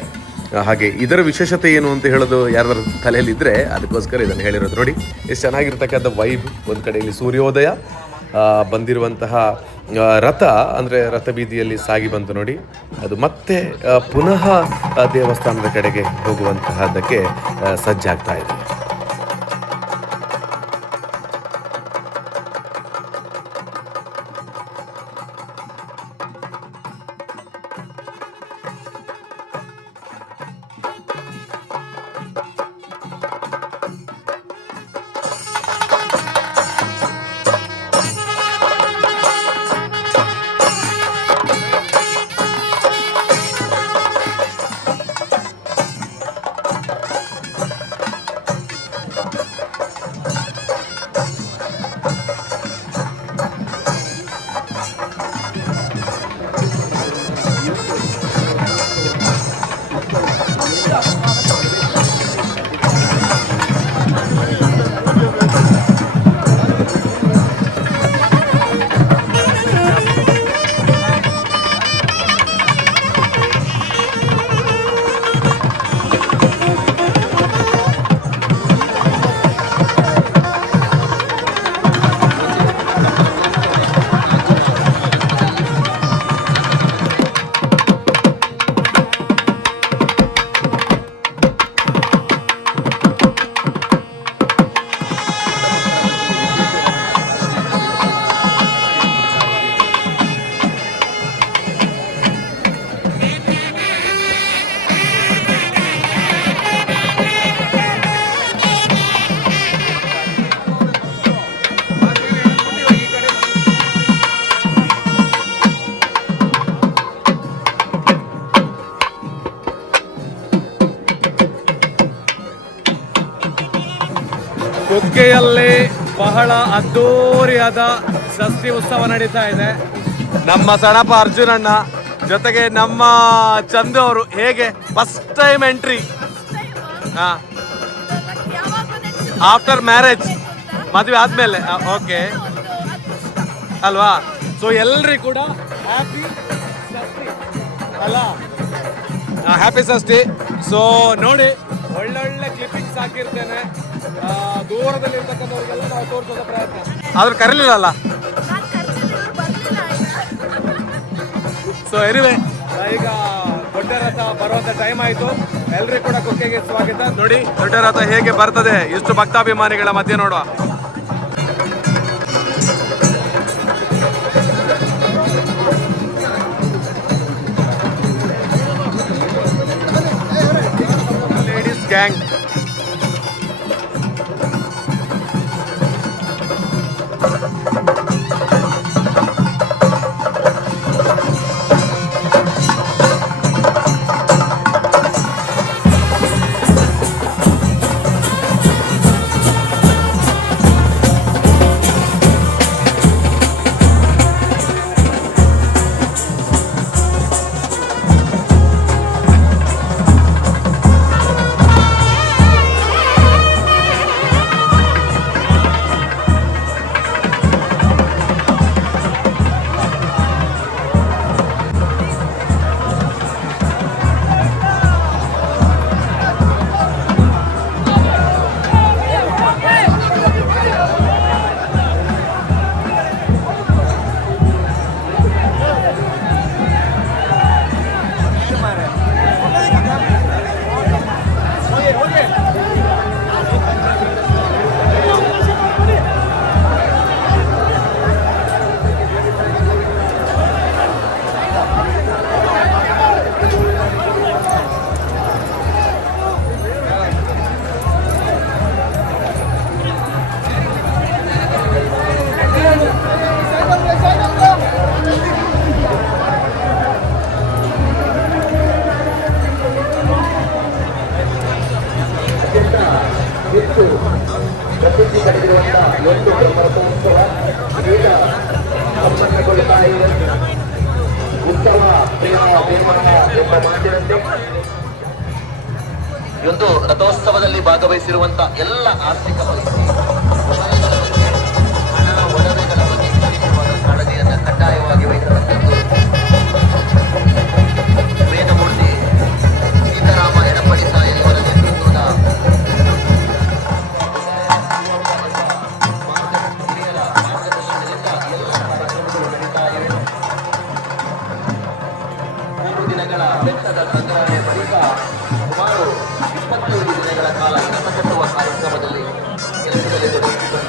ಹಾಗೆ ಇದರ ವಿಶೇಷತೆ ಏನು ಅಂತ ಹೇಳೋದು ಯಾರ ತಲೆಯಲ್ಲಿದ್ದರೆ ಅದಕ್ಕೋಸ್ಕರ ಇದನ್ನು ಹೇಳಿರೋದು. ನೋಡಿ ಎಷ್ಟು ಚೆನ್ನಾಗಿರ್ತಕ್ಕಂಥ ವೈಬ್. ಒಂದು ಕಡೆಯಲ್ಲಿ ಸೂರ್ಯೋದಯ, ಬಂದಿರುವಂತಹ ರಥ ಅಂದರೆ ರಥ ಬೀದಿಯಲ್ಲಿ ಸಾಗಿ ಬಂತು ನೋಡಿ, ಅದು ಮತ್ತೆ ಪುನಃ ದೇವಸ್ಥಾನದ ಕಡೆಗೆ ಹೋಗುವಂತಹದ್ದಕ್ಕೆ ಸಜ್ಜಾಗ್ತಾ ಇದೆ. ಕುಕ್ಕೆಯಲ್ಲಿ ಬಹಳ ಅದ್ದೂರಿಯಾದ ಷಷ್ಠಿ ಉತ್ಸವ ನಡೀತಾ ಇದೆ. ನಮ್ಮ ಸಣಪ ಅರ್ಜುನಣ್ಣ ಜೊತೆಗೆ ನಮ್ಮ ಚಂದು ಅವರು ಹೇಗೆ first time entry after marriage, ಮದುವೆ ಆದ್ಮೇಲೆ. ಓಕೆ ಅಲ್ವಾ? ಸೊ ಎಲ್ರಿಗೂ ಕೂಡ ಹ್ಯಾಪಿ ಷಷ್ಠಿ ಅಲ್ಲ, ಹ್ಯಾಪಿ ಷಷ್ಠಿ. ಸೊ ನೋಡಿ, ಒಳ್ಳೊಳ್ಳೆ ಕ್ಲಿಪ್ಪಿಂಗ್ಸ್ ಹಾಕಿರ್ತೇನೆ. ದೂರದಲ್ಲಿ ಇರ್ತಕ್ಕಂಥವ್ರಿಗೆಲ್ಲ ನಾವು ತೋರಿಸೋದ ಪ್ರಯತ್ನ. ಆದ್ರೂ ಕರೀಲಿಲ್ಲ. ಸೊ ಎನಿವೆ, ಈಗ ದೊಡ್ಡ ರಥ ಬರುವಂತ ಟೈಮ್ ಆಯ್ತು. ಎಲ್ರಿಗೂ ಕೂಡ ಕುಕ್ಕೆಗೆ ಸ್ವಾಗತ. ನೋಡಿ ದೊಡ್ಡ ರಥ ಹೇಗೆ ಬರ್ತದೆ, ಇಷ್ಟು ಭಕ್ತಾಭಿಮಾನಿಗಳ ಮಧ್ಯೆ ನೋಡುವ. ಲೇಡೀಸ್ ಗ್ಯಾಂಗ್ ಒಂದು ಬ್ರಹ್ಮರಥೋತ್ಸವ ಈಗ ಸಂಪನ್ನಗೊಳ್ಳುತ್ತಾ ಇದೆ. ಉತ್ತಮ ಪ್ರೇಮ ನಿರ್ಮಾಣ ಎಂಬ ಮಾತಿನಂತೆ ಈ ಒಂದು ರಥೋತ್ಸವದಲ್ಲಿ ಭಾಗವಹಿಸಿರುವಂತಹ ಎಲ್ಲ ಆರ್ಥಿಕ ಪರಿಸ್ಥಿತಿ ಹಣ ಒಡವೆಗಳ ಬಗ್ಗೆ ವಿಶೇಷವಾದ ಕಾಳಜಿಯನ್ನು ಕಡ್ಡಾಯವಾಗಿ ವಹಿಸಬೇಕೆಂದು ವೇದಮೂರ್ತಿ ಸೀತಾರಾಮ ಎಡಪಡಿ ಸಾಯಿಯವರ ನೇತೃತ್ವದ ಹಿರಿಯರ ಮಾರ್ಗದರ್ಶನದಿಂದ ಎಲ್ಲ ಕಾರ್ಯಕ್ರಮಗಳು ನಡೀತಾ ಇವೆ. 3 ದಿನಗಳ ಬೆಟ್ಟದ ಸಂಗ್ರಹಣೆ ಬಳಿಕ ಸುಮಾರು 25 ದಿನಗಳ ಕಾಲ ಕಸ ಕಟ್ಟುವ ಕಾರ್ಯಕ್ರಮದಲ್ಲಿ ಕೆಲಸದಲ್ಲಿ ತೊಡಗಿಸಿದ್ದಾರೆ.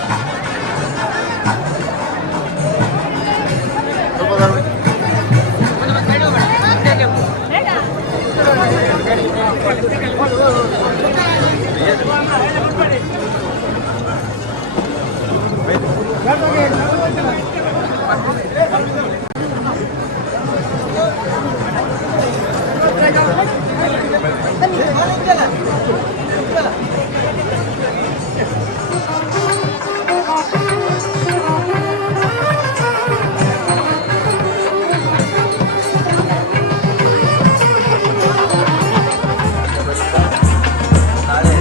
ನಾಳೆ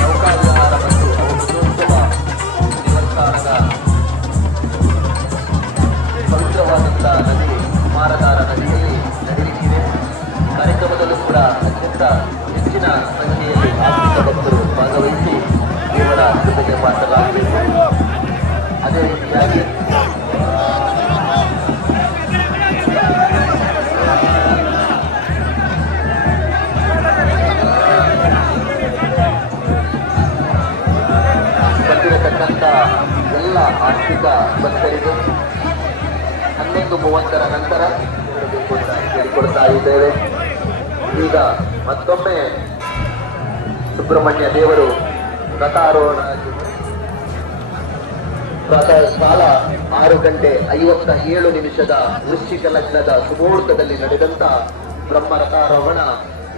ನೌಕಾವಿಹಾರ ಮತ್ತು ರಥೋತ್ಸವ ದೇವಸ್ಥಾನದ ಪವಿತ್ರವಾದಂತಹ ನದಿ ಕುಮಾರಧಾರ ನದಿಯಲ್ಲಿ ನಡೆಯಲಿದೆ. ಕಾರ್ಯಕ್ರಮದಲ್ಲೂ ಕೂಡ ಅತ್ಯಂತ ಹೆಚ್ಚಿನ ಸಂಖ್ಯೆಯಲ್ಲಿ ಆರ್ಥಿಕ ಭಕ್ತರು ಭಾಗವಹಿಸಿ ದೇವರ ಕೃಪೆಗೆ ಪಾತ್ರರಾಗಬೇಕು. ಅದೇ ರೀತಿಯಾಗಿ ಬಂದಿರತಕ್ಕಂಥ ಎಲ್ಲ ಆರ್ಥಿಕ ಭಕ್ತರಿಗೂ 11:30 ನಂತರ ತೆರಳಬೇಕು ಅಂತ ಹೇಳಿಕೊಡ್ತಾ ಇದ್ದೇವೆ. ಈಗ ಮತ್ತೊಮ್ಮೆ ಸುಬ್ರಹ್ಮಣ್ಯ ದೇವರು ರಥಾರೋಹಣ ಪ್ರಾತಃ ಕಾಲ 6:57 ವೃಶ್ಚಿಕ ಲಗ್ನದ ಸುಮುಹೂರ್ತದಲ್ಲಿ ನಡೆದಂತ ಬ್ರಹ್ಮ ರಥಾರೋಹಣ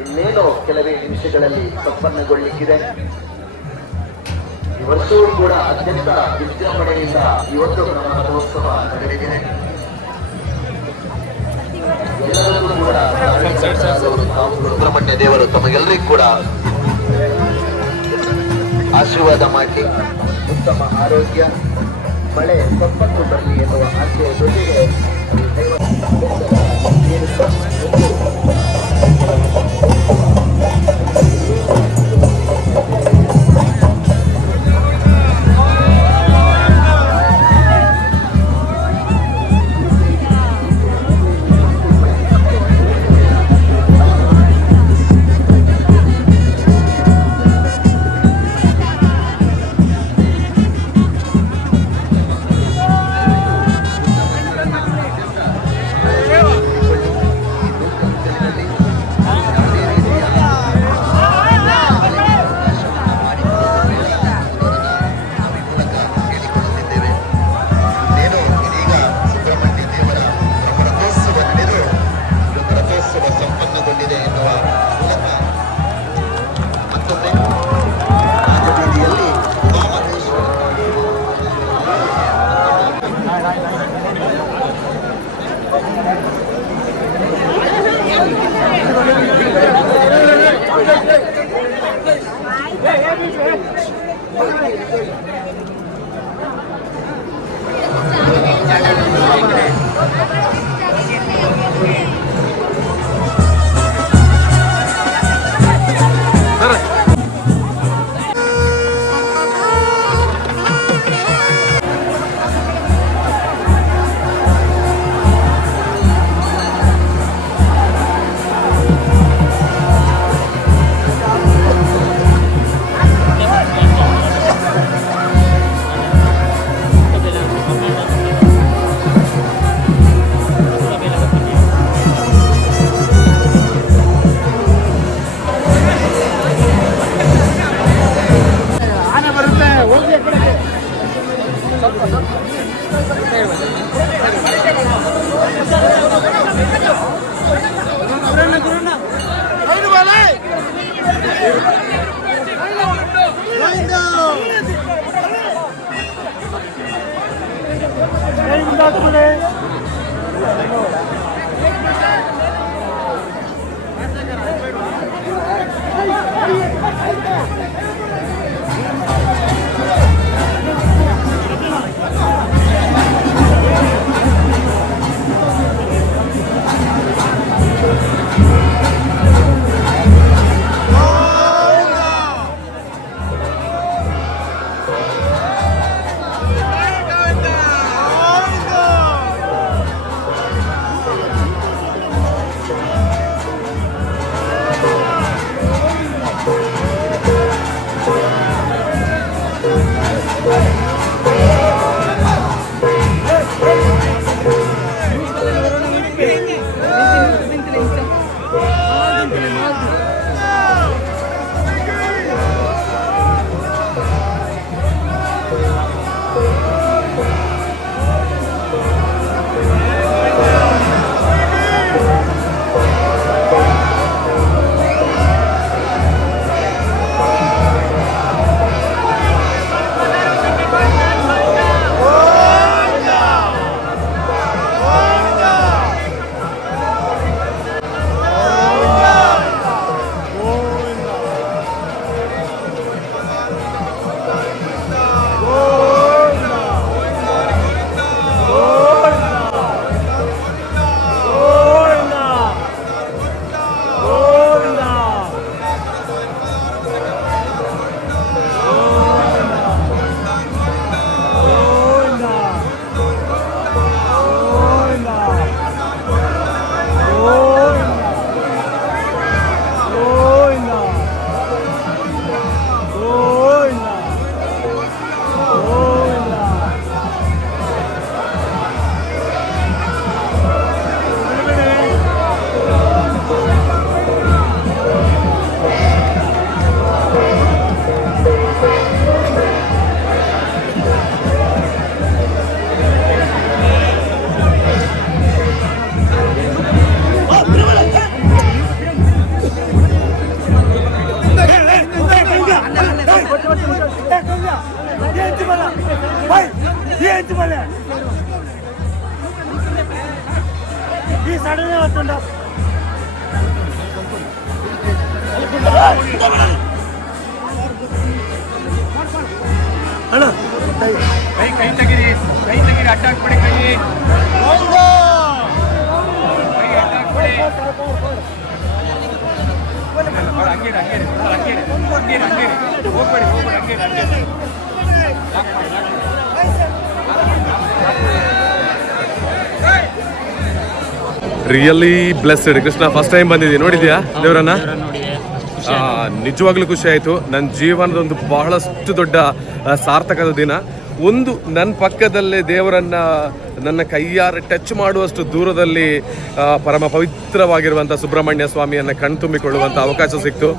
ಇನ್ನೇನೋ ಕೆಲವೇ ನಿಮಿಷಗಳಲ್ಲಿ ಸಂಪನ್ನಗೊಳ್ಳಿಕ್ಕಿದೆ. ಈ ವರ್ಷವೂ ಕೂಡ ಅತ್ಯಂತ ವಿಜೃಂಭಣೆಯಿಂದ ಈ ಒಂದು ಬ್ರಹ್ಮ ರಥೋತ್ಸವ ನಡೆಯಲಿದೆ. ಎಲ್ಲರಿಗೂ ಕೂಡ ಸುಬ್ರಹ್ಮಣ್ಯ ದೇವರು ತಮಗೆಲ್ಲರಿಗೂ ಕೂಡ ಆಶೀರ್ವಾದ ಮಾಡಿ ಉತ್ತಮ ಆರೋಗ್ಯ ಮಳೆ ಸಂಪತ್ತು ಬರಲಿ ಎನ್ನುವ ಆಶಯ ಜೊತೆಗೆ really blessed Krishna. First time ಬಂದಿದ್ದೀನಿ, ನೋಡಿದ್ಯಾ ದೇವರನ್ನ? ನಿಜವಾಗ್ಲೂ ಖುಷಿ ಆಯಿತು. ನನ್ನ ಜೀವನದ ಒಂದು ಬಹಳಷ್ಟು ದೊಡ್ಡ ಸಾರ್ಥಕದ ದಿನ. ಒಂದು ನನ್ನ ಪಕ್ಕದಲ್ಲೇ ದೇವರನ್ನ ನನ್ನ ಕೈಯಾರೆ ಟಚ್ ಮಾಡುವಷ್ಟು ದೂರದಲ್ಲಿ ಪರಮ ಪವಿತ್ರವಾಗಿರುವಂಥ ಸುಬ್ರಹ್ಮಣ್ಯ ಸ್ವಾಮಿಯನ್ನು ಕಣ್ತುಂಬಿಕೊಳ್ಳುವಂಥ ಅವಕಾಶ ಸಿಕ್ತು.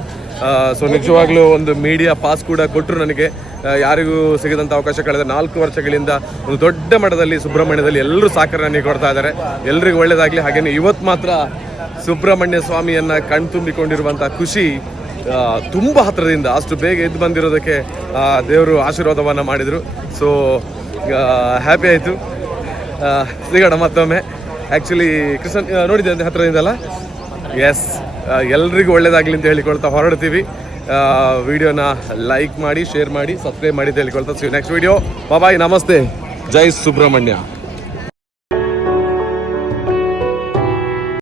ಸೊ ನಿಜವಾಗ್ಲೂ ಒಂದು ಮೀಡಿಯಾ ಪಾಸ್ ಕೂಡ ಕೊಟ್ಟರು ನನಗೆ, ಯಾರಿಗೂ ಸಿಗದಂಥ ಅವಕಾಶ. ಕಳೆದ 4 ವರ್ಷಗಳಿಂದ ಒಂದು ದೊಡ್ಡ ಮಟ್ಟದಲ್ಲಿ ಸುಬ್ರಹ್ಮಣ್ಯದಲ್ಲಿ ಎಲ್ಲರೂ ಸಾಕರ್ ನನಗೆ ಕೊಡ್ತಾ ಇದ್ದಾರೆ. ಎಲ್ರಿಗೂ ಒಳ್ಳೇದಾಗಲಿ. ಹಾಗೆಯೇ ಇವತ್ತು ಮಾತ್ರ ಸುಬ್ರಹ್ಮಣ್ಯ ಸ್ವಾಮಿಯನ್ನು ಕಣ್ತುಂಬಿಕೊಂಡಿರುವಂಥ ಖುಷಿ ತುಂಬ ಹತ್ತಿರದಿಂದ ಅಷ್ಟು ಬೇಗ ಎದ್ದು ಬಂದಿರೋದಕ್ಕೆ ದೇವರು ಆಶೀರ್ವಾದವನ್ನು ಮಾಡಿದರು. ಸೊ ಹ್ಯಾಪಿ ಆಯಿತು. ಸಿಗೋಣ ಮತ್ತೊಮ್ಮೆ. ಆ್ಯಕ್ಚುಲಿ ಕೃಷ್ಣ ನೋಡಿದ್ದೆ ಅಂತ ಹತ್ತಿರದಿಂದ ಅಲ್ಲ? ಎಸ್, ಎಲ್ರಿಗೂ ಒಳ್ಳೇದಾಗಲಿ ಅಂತ ಹೇಳಿಕೊಳ್ತಾ ಹೊರಡ್ತೀವಿ. ವಿಡಿಯೋನ ಲೈಕ್ ಮಾಡಿ, ಶೇರ್ ಮಾಡಿ, ಸಬ್ಸ್ಕ್ರೈಬ್ ಮಾಡಿ ಅಂತ ಹೇಳಿಕೊಳ್ತಾ ನೆಕ್ಸ್ಟ್ ವಿಡಿಯೋ. ಬಾಯ್, ನಮಸ್ತೆ, ಜೈ ಸುಬ್ರಹ್ಮಣ್ಯ.